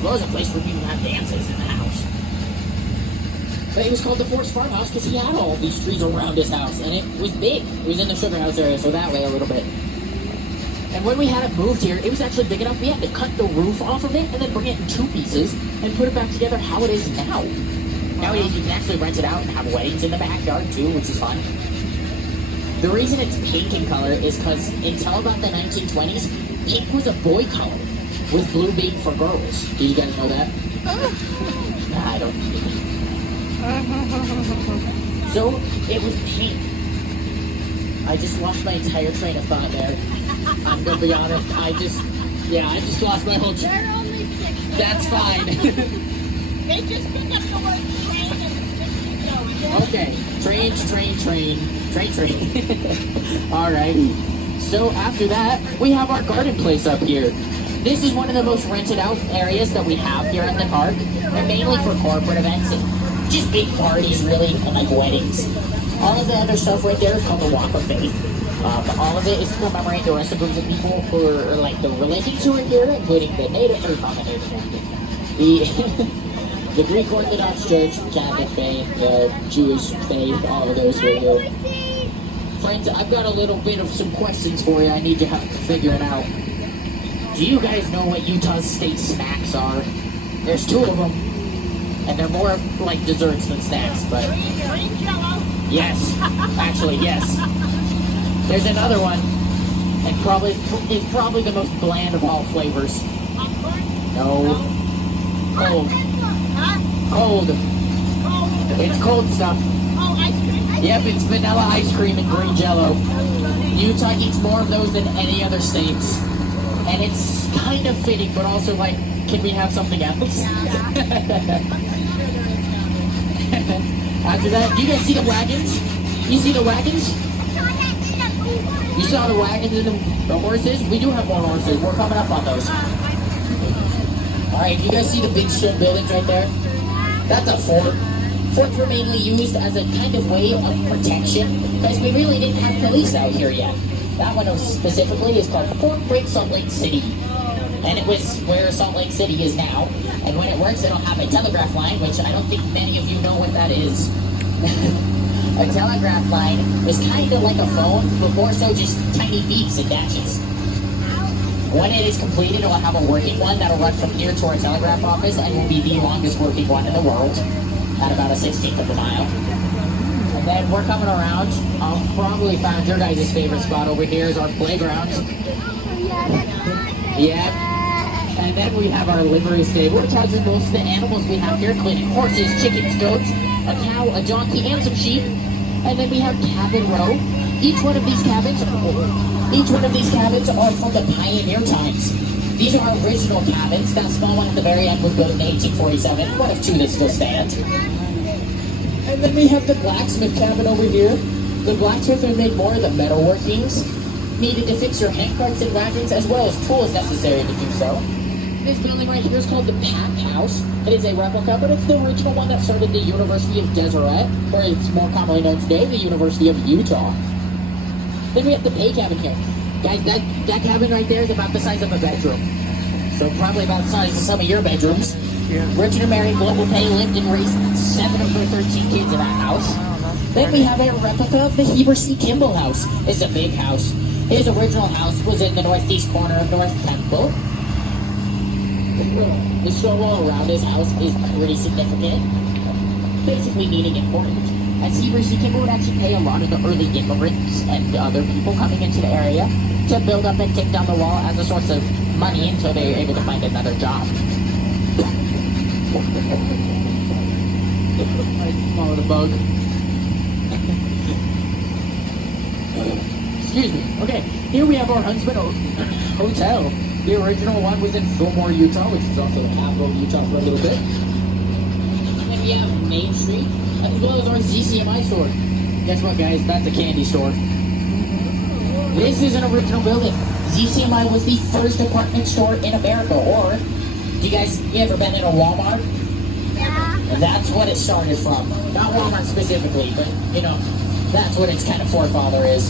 as well as a place for people to have dances in the house. But it was called the Forest Farmhouse because he had all these trees around his house, and it was big. It was in the sugar house area, so that way a little bit. And when we had it moved here, it was actually big enough we had to cut the roof off of it and then bring it in 2 pieces and put it back together how it is now. Nowadays you can actually rent it out and have weddings in the backyard too, which is fun. The reason it's pink in color is because until about the 1920s, pink was a boy color with blue being for girls. Do you guys know that? Nah, I don't. So it was pink. I just lost my entire train of thought there. I'm gonna be honest. I just lost my whole. They're only 6. That's fine. They just pick up the word train and just keep going. Okay, train. Alrighty. So after that, we have our garden place up here. This is one of the most rented out areas that we have here at the park, and mainly for corporate events and just big parties, really, and like weddings. All of the other stuff right there is called the Walk of Faith. All of it is to commemorate the rest of groups of people who are like the religions who are here, including the Native, or not the Native, the Greek Orthodox Church, Catholic faith, the Jewish faith, all of those who are here. Friends, I've got a little bit of some questions for you. I need your help to figure it out. Do you guys know what Utah's state snacks are? There's 2 of them, and they're more like desserts than snacks, but... Green Jello. Yes, actually, yes. There's another one, and it's probably the most bland of all flavors. Popcorn? No. Cold. Huh? Cold. Cold. It's cold stuff. Oh, ice cream? Yep, it's vanilla ice cream and green Jello. Utah eats more of those than any other states. And it's kind of fitting, but also like, can we have something else? After that, do you guys see the wagons? You see the wagons? You saw the wagons and the horses? We do have more horses. We're coming up on those. Alright, do you guys see the big ship buildings right there? That's a fort. Forts were mainly used as a kind of way of protection because we really didn't have police out here yet. That one specifically is called Fort Brick Salt Lake City. And it was where Salt Lake City is now. And when it works, it'll have a telegraph line, which I don't think many of you know what that is. A telegraph line is kind of like a phone, but more so just tiny beeps and dashes. When it is completed, it will have a working one that'll run from here to our telegraph office and will be the longest working one in the world at about a 16th of a mile. And then we're coming around. I'll probably find your guys' favorite spot over here is our playground. Yeah. And then we have our livery stable, which houses most of the animals we have here, including horses, chickens, goats, a cow, a donkey, and some sheep. And then we have cabin row. Each one of these cabins are from the pioneer times. These are our original cabins. That small one at the very end was built in 1847, one of 2 that still stand. And then we have the blacksmith cabin over here. The blacksmith would make more of the metal workings needed to fix your hand carts and wagons, as well as tools necessary to do so. This building right here is called the Pack House. It is a replica, but it's the original one that started the University of Deseret, or it's more commonly known today, the University of Utah. Then we have the pay cabin here. Guys, that cabin right there is about the size of a bedroom. So probably about the size of some of your bedrooms. Yeah. Richard and Mary Global Pay lived and raised 7 of their 13 kids in that house. Then we have a replica of the Heber C. Kimball House. It's a big house. His original house was in the northeast corner of North Temple. The stone wall around his house is pretty significant, basically meaning important, as Heber C. Kimball would actually pay a lot of the early immigrants and other people coming into the area to build up and take down the wall as a source of money until they were able to find another job. I swallowed a bug. Excuse me. Okay, here we have our Huntsman Hotel. The original one was in Fillmore, Utah, which is also the capital of Utah for a little bit. And then we have Main Street, as well as our ZCMI store. Guess what, guys? That's a candy store. This is an original building. ZCMI was the first department store in America. Or, you ever been in a Walmart? Yeah. That's what it started from. Not Walmart specifically, but, that's what its kind of forefather is.